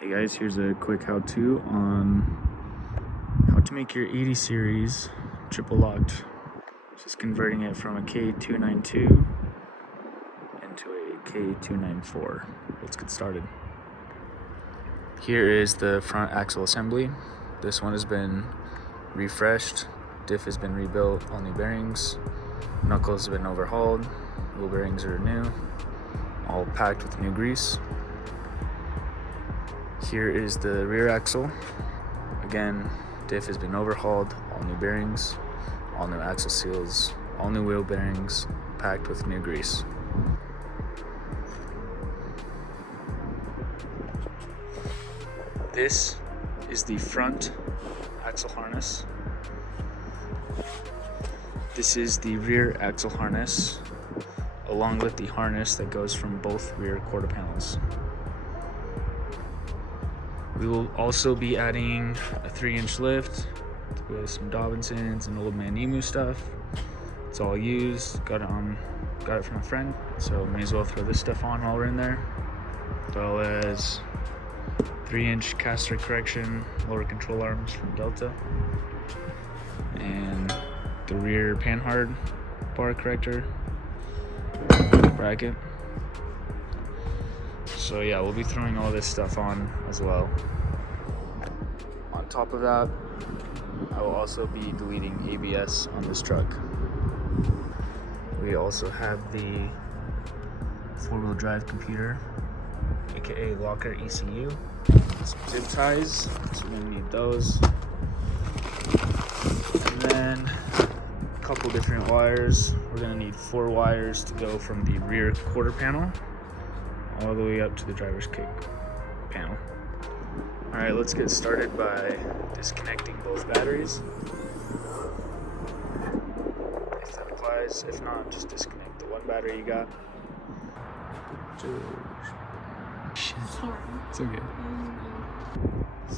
Hey guys, here's a quick how-to on how to make your 80 series triple locked. Just converting it from a K292 into a K294. Let's get started. Here is the front axle assembly. This one has been refreshed, diff has been rebuilt, all new bearings, knuckles have been overhauled, wheel bearings are new, all packed with new grease. Here is the rear axle. Again, diff has been overhauled, all new bearings, all new axle seals, all new wheel bearings, packed with new grease. This is the front axle harness. This is the rear axle harness, along with the harness that goes from both rear quarter panels. We will also be adding a 3-inch lift with some Dobinsons and old man Emu stuff. It's all used, got it from a friend, so may as well throw this stuff on while we're in there. As well as 3-inch caster correction, lower control arms from Delta, and the rear panhard bar corrector bracket. So yeah, we'll be throwing all this stuff on as well. On top of that, I will also be deleting ABS on this truck. We also have the 4-wheel drive computer, aka locker ECU. Some zip ties, so we're gonna need those. And then a couple different wires. We're gonna need 4 wires to go from the rear quarter panel all the way up to the driver's kick panel. All right, let's get started by disconnecting both batteries. If that applies, if not, just disconnect the one battery you got. It's okay.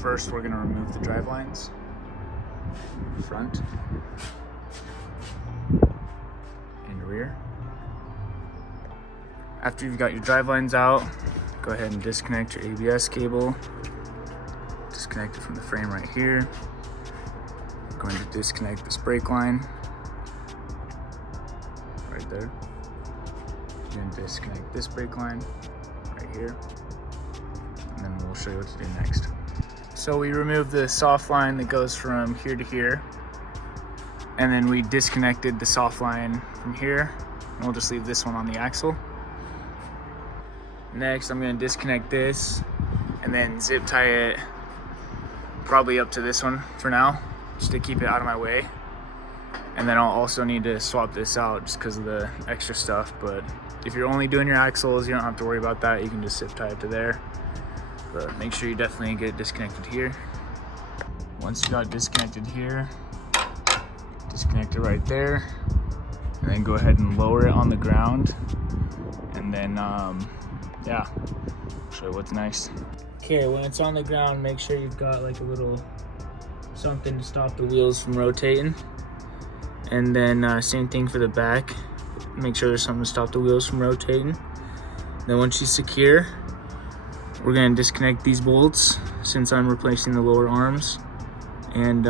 First, we're gonna remove the drive lines, front and rear. After you've got your drive lines out, go ahead and disconnect your ABS cable. Disconnect it from the frame right here. I'm going to disconnect this brake line right there. I'm going to disconnect this brake line right here, and then we'll show you what to do next. So we remove the soft line that goes from here to here, and then we disconnected the soft line from here, and we'll just leave this one on the axle. Next, I'm going to disconnect this and then zip tie it probably up to this one for now, just to keep it out of my way. And then I'll also need to swap this out just because of the extra stuff. But if you're only doing your axles, you don't have to worry about that. You can just zip tie it to there. But make sure you definitely get it disconnected here. Once you got it disconnected here, disconnect it right there. And then go ahead and lower it on the ground. And then, yeah, show you what's next. Okay, when it's on the ground, make sure you've got like a little something to stop the wheels from rotating. And then same thing for the back. Make sure there's something to stop the wheels from rotating. Then once you secure, we're gonna disconnect these bolts since I'm replacing the lower arms. And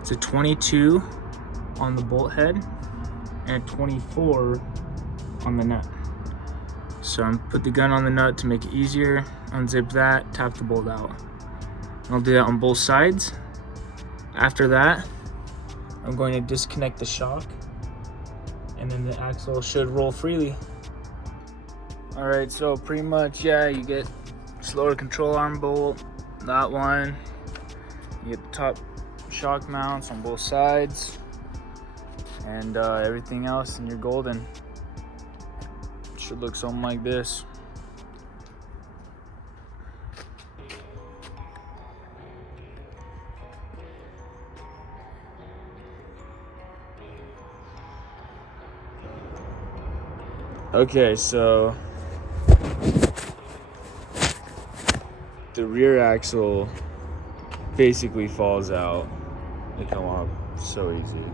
it's a 22 on the bolt head and a 24 on the nut. So I'm put the gun on the nut to make it easier, unzip that, tap the bolt out. And I'll do that on both sides. After that, I'm going to disconnect the shock, and then the axle should roll freely. All right, so pretty much, yeah, you get lower control arm bolt, that one. You get the top shock mounts on both sides, and everything else, and you're golden. Should look something like this. Okay, so the rear axle basically falls out. They come off so easy.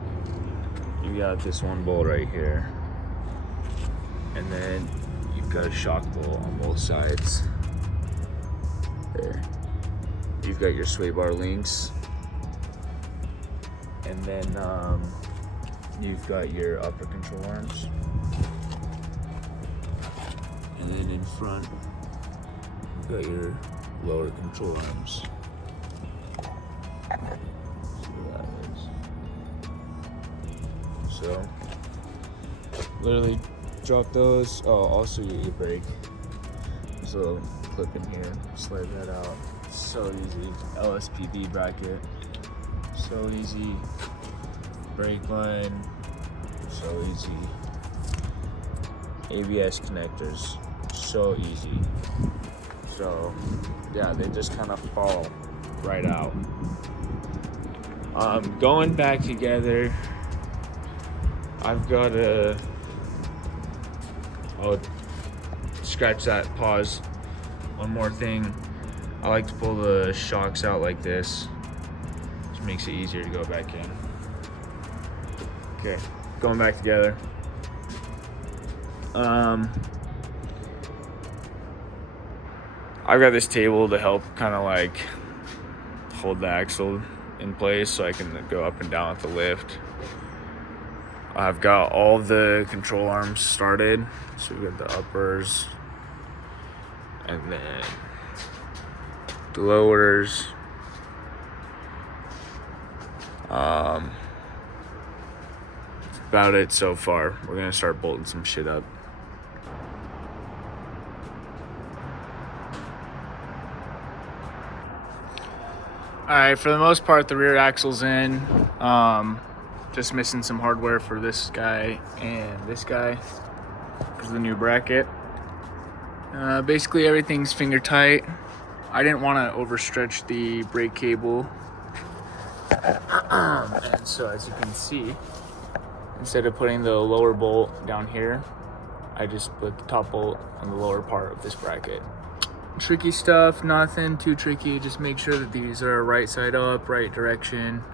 You got this one bolt right here, and then you've got a shock bolt on both sides. There. You've got your sway bar links, and then you've got your upper control arms, and then in front you've got your lower control arms. So literally drop those. Oh, also your e-brake. There's a little clip in here. Slide that out. So easy. LSPD bracket. So easy. Brake line. So easy. ABS connectors. So easy. So yeah, they just kind of fall right out. Going back together, I've got to, I'll scratch that, pause. One more thing, I like to pull the shocks out like this. Just makes it easier to go back in. Okay, going back together. I've got this table to help kind of like hold the axle in place so I can go up and down with the lift. I've got all the control arms started. So we've got the uppers and then the lowers. That's about it so far. We're gonna start bolting some shit up. Alright, for the most part the rear axle's in. Just missing some hardware for this guy and this guy because of the new bracket. Basically everything's finger tight. I didn't want to overstretch the brake cable. And so as you can see, instead of putting the lower bolt down here, I just put the top bolt on the lower part of this bracket. Tricky stuff, nothing too tricky. Just make sure that these are right side up, right direction.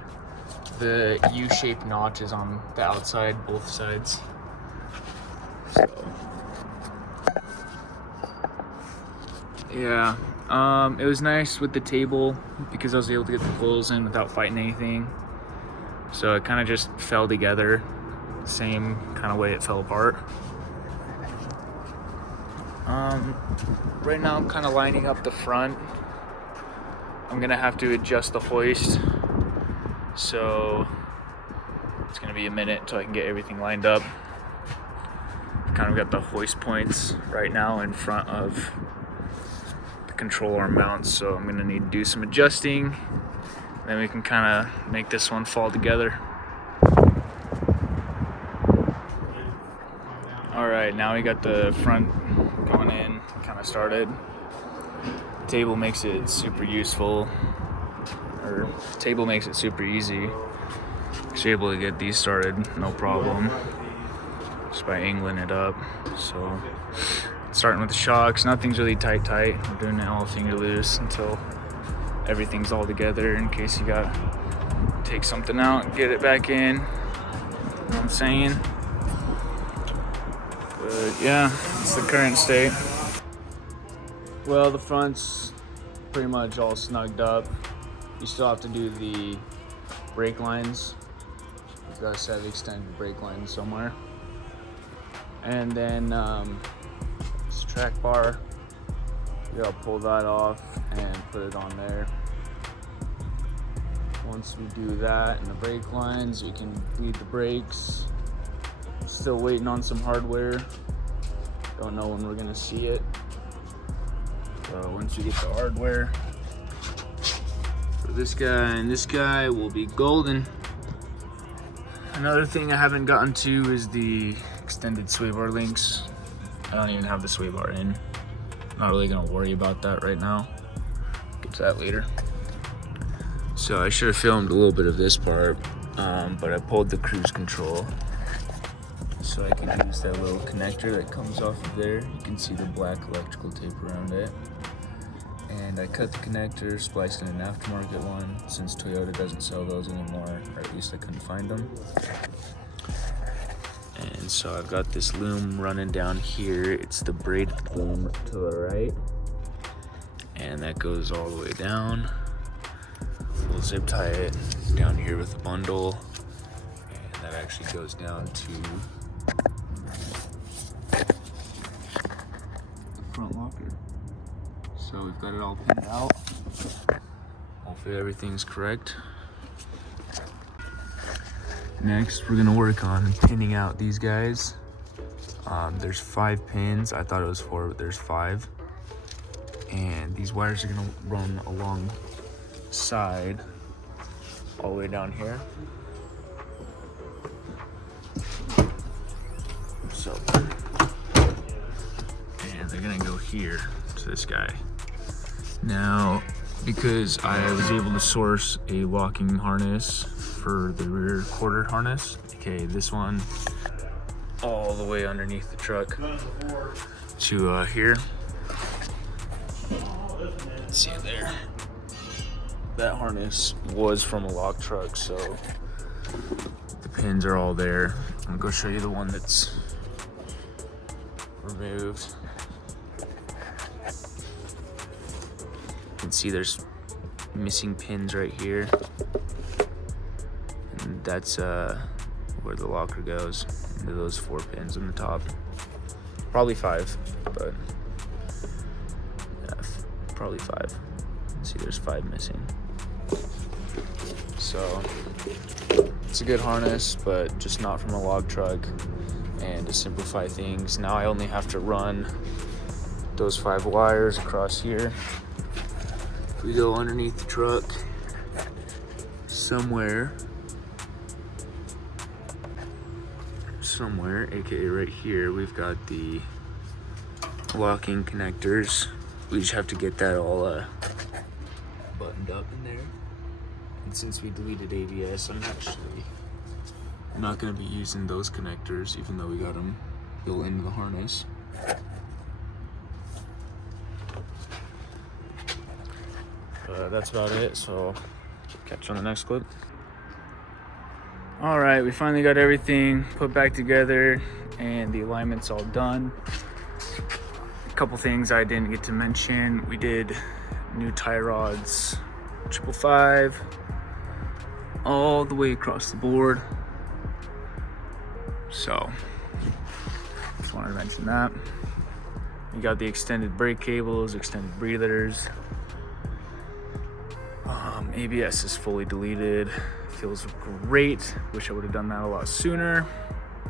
The U-shaped notch is on the outside, both sides. So, yeah, it was nice with the table because I was able to get the coils in without fighting anything. So it kind of just fell together, same kind of way it fell apart. Right now I'm kind of lining up the front. I'm gonna have to adjust the hoist. So it's gonna be a minute until I can get everything lined up. Kind of got the hoist points right now in front of the control arm mounts, so I'm gonna need to do some adjusting. Then we can kind of make this one fall together. All right, now we got the front going in, kind of started. The table makes it super useful. Table makes it super easy. Just able to get these started, no problem, just by angling it up. So starting with the shocks, nothing's really tight. I'm doing it all finger loose until everything's all together in case you got to take something out and get it back in. You know what I'm saying? But yeah, it's the current state. Well, the front's pretty much all snugged up. You still have to do the brake lines. You've got to set extended brake lines somewhere. And then this track bar, you gotta pull that off and put it on there. Once we do that and the brake lines, we can bleed the brakes. Still waiting on some hardware. Don't know when we're gonna see it. So once we get the hardware, this guy and this guy will be golden. Another thing I haven't gotten to is the extended sway bar links. I don't even have the sway bar in. Not really gonna worry about that right now. Get to that later. So I should have filmed a little bit of this part, but I pulled the cruise control so I can use that little connector that comes off of there. You can see the black electrical tape around it. And I cut the connector, spliced in an aftermarket one, since Toyota doesn't sell those anymore, or at least I couldn't find them. And so I've got this loom running down here. It's the braided loom to the right. and that goes all the way down. We'll zip tie it down here with the bundle, and that actually goes down to the front locker. So we've got it all pinned out. Hopefully everything's correct. Next, we're gonna work on pinning out these guys. There's 5 pins. I thought it was 4, but there's 5. And these wires are gonna run alongside all the way down here. So, and they're gonna go here to this guy. Now, because I was able to source a locking harness for the rear quarter harness, okay, this one all the way underneath the truck to here. See it there? That harness was from a lock truck, so the pins are all there. I'm gonna go show you the one that's removed. You can see there's missing pins right here, and that's where the locker goes, into those 4 pins on the top. Probably 5, but yeah, probably 5. See, there's 5 missing. So it's a good harness, but just not from a log truck. And to simplify things, now I only have to run those 5 wires across here. If we go underneath the truck somewhere, aka right here, we've got the locking connectors. We just have to get that all buttoned up in there. And since we deleted ABS, I'm not going to be using those connectors, even though we got them built into the harness. That's about it, so catch you on the next clip. All right, we finally got everything put back together and the alignment's all done. A couple things I didn't get to mention. We did new tie rods, 555, all the way across the board. So, just wanted to mention that. We got the extended brake cables, extended breathers. ABS is fully deleted. Feels great. Wish I would have done that a lot sooner.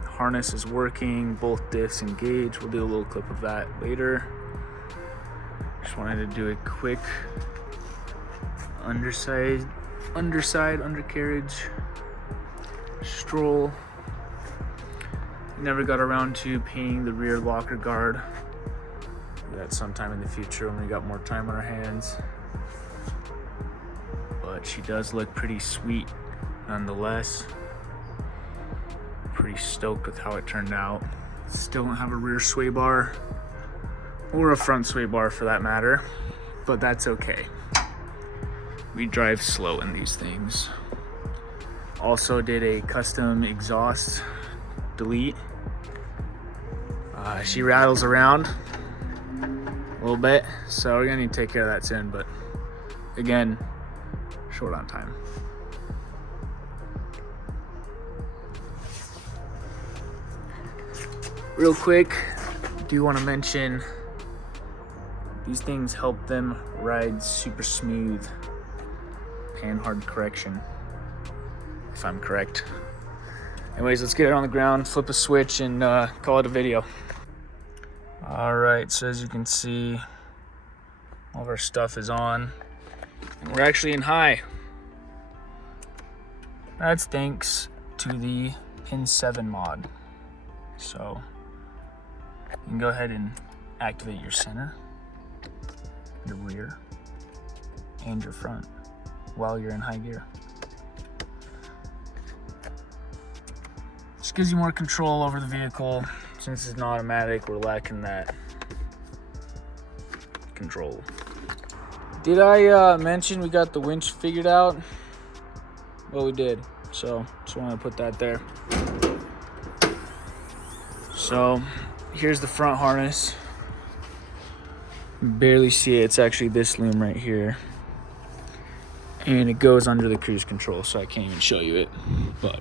Harness is working, both diffs engaged. We'll do a little clip of that later. Just wanted to do a quick underside undercarriage stroll. Never got around to painting the rear locker guard. That's sometime in the future when we got more time on our hands. But she does look pretty sweet nonetheless. Pretty stoked with how it turned out. Still don't have a rear sway bar or a front sway bar for that matter, but that's okay. We drive slow in these things. Also did a custom exhaust delete. She rattles around a little bit, so we're gonna need to take care of that soon, but again, short on time. Real quick, do want to mention these things help them ride super smooth. Pan hard correction, if I'm correct. Anyways, let's get it on the ground, flip a switch, and call it a video. All right, so as you can see, all of our stuff is on. And we're actually in high. That's thanks to the Pin 7 mod. So you can go ahead and activate your center, your rear, and your front while you're in high gear. Just gives you more control over the vehicle. Since it's an automatic, we're lacking that control. Did I mention we got the winch figured out? Well, we did, so just wanted to put that there. So here's the front harness. Barely see it. It's actually this loom right here. And it goes under the cruise control, so I can't even show you it. But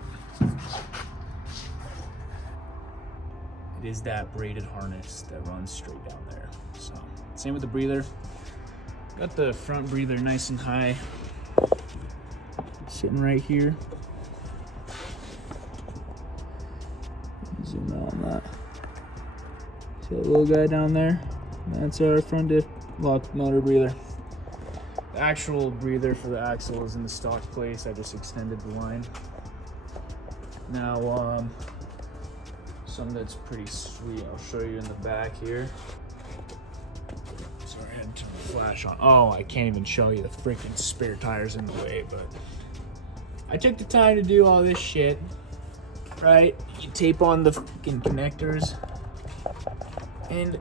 it is that braided harness that runs straight down there. So same with the breather. Got the front breather nice and high, sitting right here. Zoom out on that. See that little guy down there? That's our front diff lock motor breather. The actual breather for the axle is in the stock place. I just extended the line. Now, something that's pretty sweet, I'll show you in the back here. Sorry, I had to turn the flash on. Oh, I can't even show you, the freaking spare tire's in the way, but I took the time to do all this shit, right? You tape on the freaking connectors, and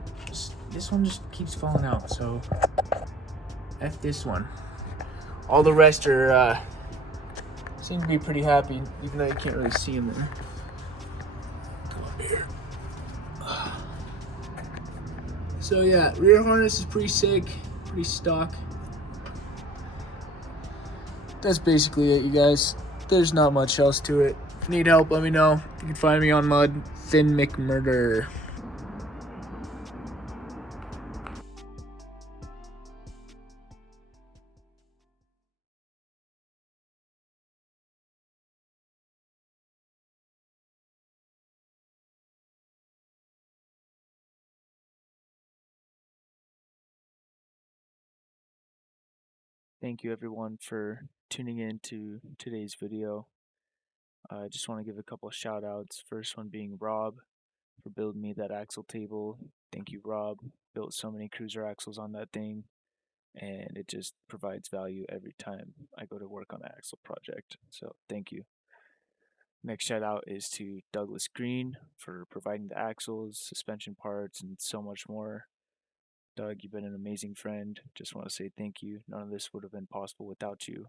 this one just keeps falling out, so F this one. All the rest are, seem to be pretty happy, even though you can't really see them there. Come up here. So yeah, rear harness is pretty sick, pretty stock. That's basically it, you guys. There's not much else to it. If you need help, let me know. You can find me on Mud, Finn McMurder. Thank you everyone for tuning in to today's video. I just want to give a couple of shout outs. First one being Rob for building me that axle table. Thank you, Rob. Built so many cruiser axles on that thing, and it just provides value every time I go to work on an axle project. So thank you. Next shout out is to Douglas Green for providing the axles, suspension parts, and so much more. Doug, you've been an amazing friend. Just want to say thank you. None of this would have been possible without you.